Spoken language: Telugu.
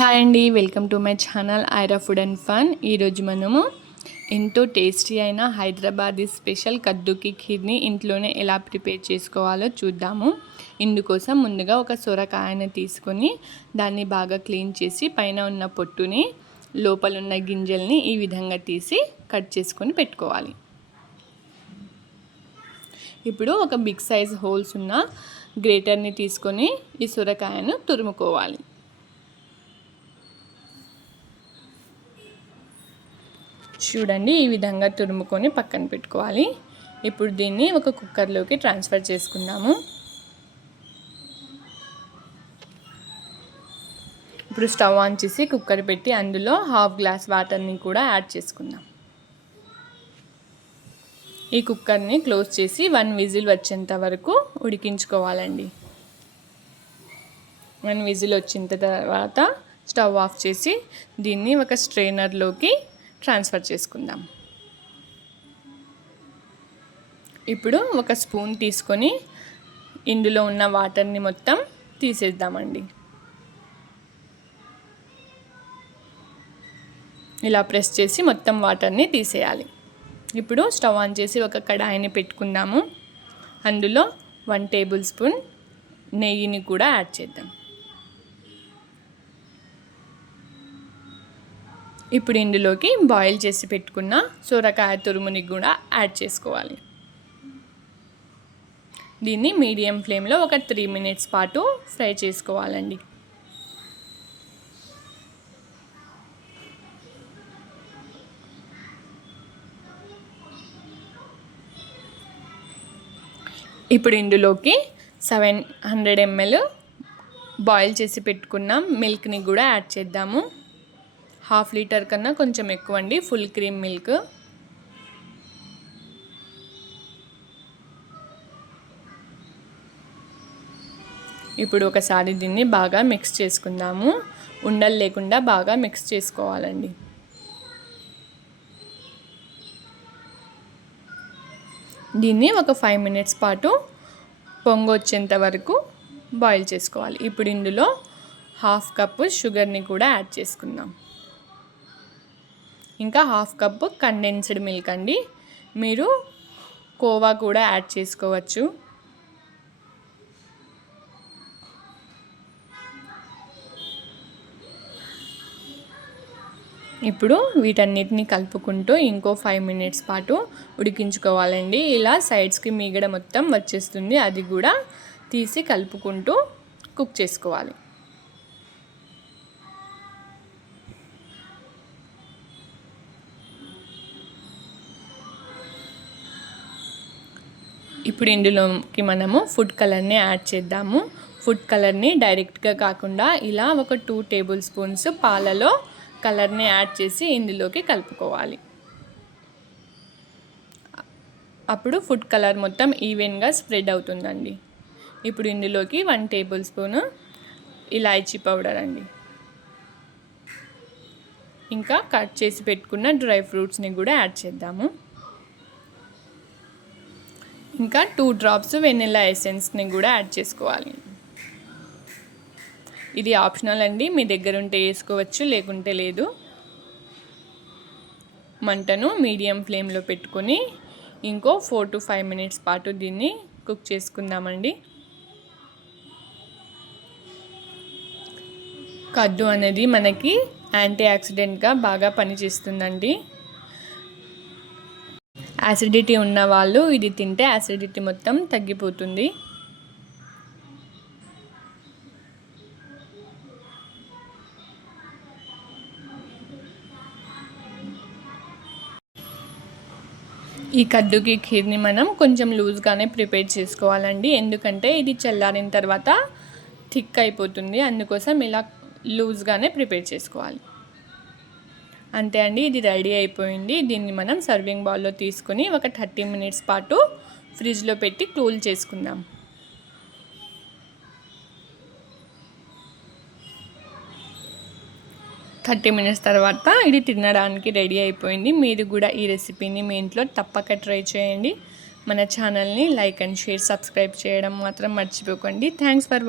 హాయ్ అండి, welcome to my channel Aira food and fun. ఈరోజు మనము ఎంతో టేస్టీ అయిన హైదరాబాదీ స్పెషల్ కద్దుకి ఖీర్ని ఇంట్లోనే ఎలా ప్రిపేర్ చేసుకోవాలో చూద్దాము. ఇందుకోసం ముందుగా ఒక సొరకాయని తీసుకొని దాన్ని బాగా క్లీన్ చేసి పైన ఉన్న పొట్టుని లోపల ఉన్న గింజల్ని ఈ విధంగా తీసి కట్ చేసుకొని పెట్టుకోవాలి. ఇప్పుడు ఒక బిగ్ సైజ్ హోల్స్ ఉన్న గ్రేటర్ని తీసుకొని ఈ సొరకాయను తురుముకోవాలి. చూడండి, ఈ విధంగా తురుముకొని పక్కన పెట్టుకోవాలి. ఇప్పుడు దీన్ని ఒక కుక్కర్లోకి ట్రాన్స్ఫర్ చేసుకుందాము. ఇప్పుడు స్టవ్ ఆన్ చేసి కుక్కర్ పెట్టి అందులో హాఫ్ గ్లాస్ వాటర్ని కూడా యాడ్ చేసుకుందాం. ఈ కుక్కర్ని క్లోజ్ చేసి 1 విజిల్ వచ్చేంత వరకు ఉడికించుకోవాలండి. 1 విజిల్ వచ్చిన తర్వాత స్టవ్ ఆఫ్ చేసి దీన్ని ఒక స్ట్రైనర్లోకి ట్రాన్స్ఫర్ చేసుకుందాం. ఇప్పుడు ఒక స్పూన్ తీసుకొని ఇందులో ఉన్న వాటర్ని మొత్తం తీసేద్దామండి. ఇలా ప్రెస్ చేసి మొత్తం వాటర్ని తీసేయాలి. ఇప్పుడు స్టవ్ ఆన్ చేసి ఒక కడాయిని పెట్టుకుందాము. అందులో 1 టేబుల్ స్పూన్ నెయ్యిని కూడా యాడ్ చేద్దాం. ఇప్పుడు ఇందులోకి బాయిల్ చేసి పెట్టుకున్న సొరకాయ తురుముని కూడా యాడ్ చేసుకోవాలి. దీన్ని మీడియం ఫ్లేమ్లో ఒక 3 మినిట్స్ పాటు ఫ్రై చేసుకోవాలండి. ఇప్పుడు ఇందులోకి 700 ml బాయిల్ చేసి పెట్టుకున్న మిల్క్ని కూడా యాడ్ చేద్దాము. 1/2 లీటర్ కన్నా కొంచెం ఎక్కువ అండి, ఫుల్ క్రీమ్ మిల్క్. ఇప్పుడు ఒకసారి దీన్ని బాగా మిక్స్ చేసుకుందాము. ఉండలు లేకుండా బాగా మిక్స్ చేసుకోవాలండి. దీన్ని ఒక 5 మినిట్స్ పాటు పొంగు వచ్చేంత వరకు బాయిల్ చేసుకోవాలి. ఇప్పుడు ఇందులో 1/2 కప్పు షుగర్ని కూడా యాడ్ చేసుకుందాం. ఇంకా 1/2 కప్పు కండెన్స్డ్ మిల్క్ అండి. మీరు కోవా కూడా యాడ్ చేసుకోవచ్చు. ఇప్పుడు వీటన్నిటిని కలుపుకుంటూ ఇంకో 5 మినిట్స్ పాటు ఉడికించుకోవాలండి. ఇలా సైడ్స్కి మీగడ మొత్తం వచ్చేస్తుంది, అది కూడా తీసి కలుపుకుంటూ కుక్ చేసుకోవాలి. ఇప్పుడు ఇందులోకి మనము ఫుడ్ కలర్ని యాడ్ చేద్దాము. ఫుడ్ కలర్ని డైరెక్ట్గా కాకుండా ఇలా ఒక 2 టేబుల్ స్పూన్స్ పాలలో కలర్ని యాడ్ చేసి ఇందులోకి కలుపుకోవాలి. అప్పుడు ఫుడ్ కలర్ మొత్తం ఈవెన్గా స్ప్రెడ్ అవుతుందండి. ఇప్పుడు ఇందులోకి 1 టేబుల్ స్పూన్ ఇలాచీ పౌడర్ అండి. ఇంకా కట్ చేసి పెట్టుకున్న డ్రై ఫ్రూట్స్ని కూడా యాడ్ చేద్దాము. ఇంకా 2 డ్రాప్స్ వెనిలా ఎసెన్స్ని కూడా యాడ్ చేసుకోవాలి. ఇది ఆప్షనల్ అండి, మీ దగ్గర ఉంటే వేసుకోవచ్చు, లేకుంటే లేదు. మంటను మీడియం ఫ్లేమ్లో పెట్టుకొని ఇంకో 4 to 5 మినిట్స్ పాటు దీన్ని కుక్ చేసుకుందామండి. కద్దు అనేది మనకి యాంటీ ఆక్సిడెంట్గా బాగా పనిచేస్తుందండి. యాసిడిటీ ఉన్న వాళ్ళు ఇది తింటే యాసిడిటీ మొత్తం తగ్గిపోతుంది. ఈ కద్దుకి ఖీర్ని మనం కొంచెం లూజ్గానే ప్రిపేర్ చేసుకోవాలండి, ఎందుకంటే ఇది చల్లారిన తర్వాత థిక్ అయిపోతుంది. అందుకోసం ఇలా లూజ్గానే ప్రిపేర్ చేసుకోవాలి. అంతే అండి, ఇది రెడీ అయిపోయింది. దీన్ని మనం సర్వింగ్ బౌల్లో తీసుకొని ఒక 30 మినిట్స్ పాటు ఫ్రిడ్జ్లో పెట్టి కూల్ చేసుకుందాం. 30 మినిట్స్ తర్వాత ఇది తినడానికి రెడీ అయిపోయింది. మీరు కూడా ఈ రెసిపీని మీ ఇంట్లో తప్పక ట్రై చేయండి. మన ఛానల్ని లైక్ అండ్ షేర్, సబ్స్క్రైబ్ చేయడం మాత్రం మర్చిపోకండి. Thanks for watching.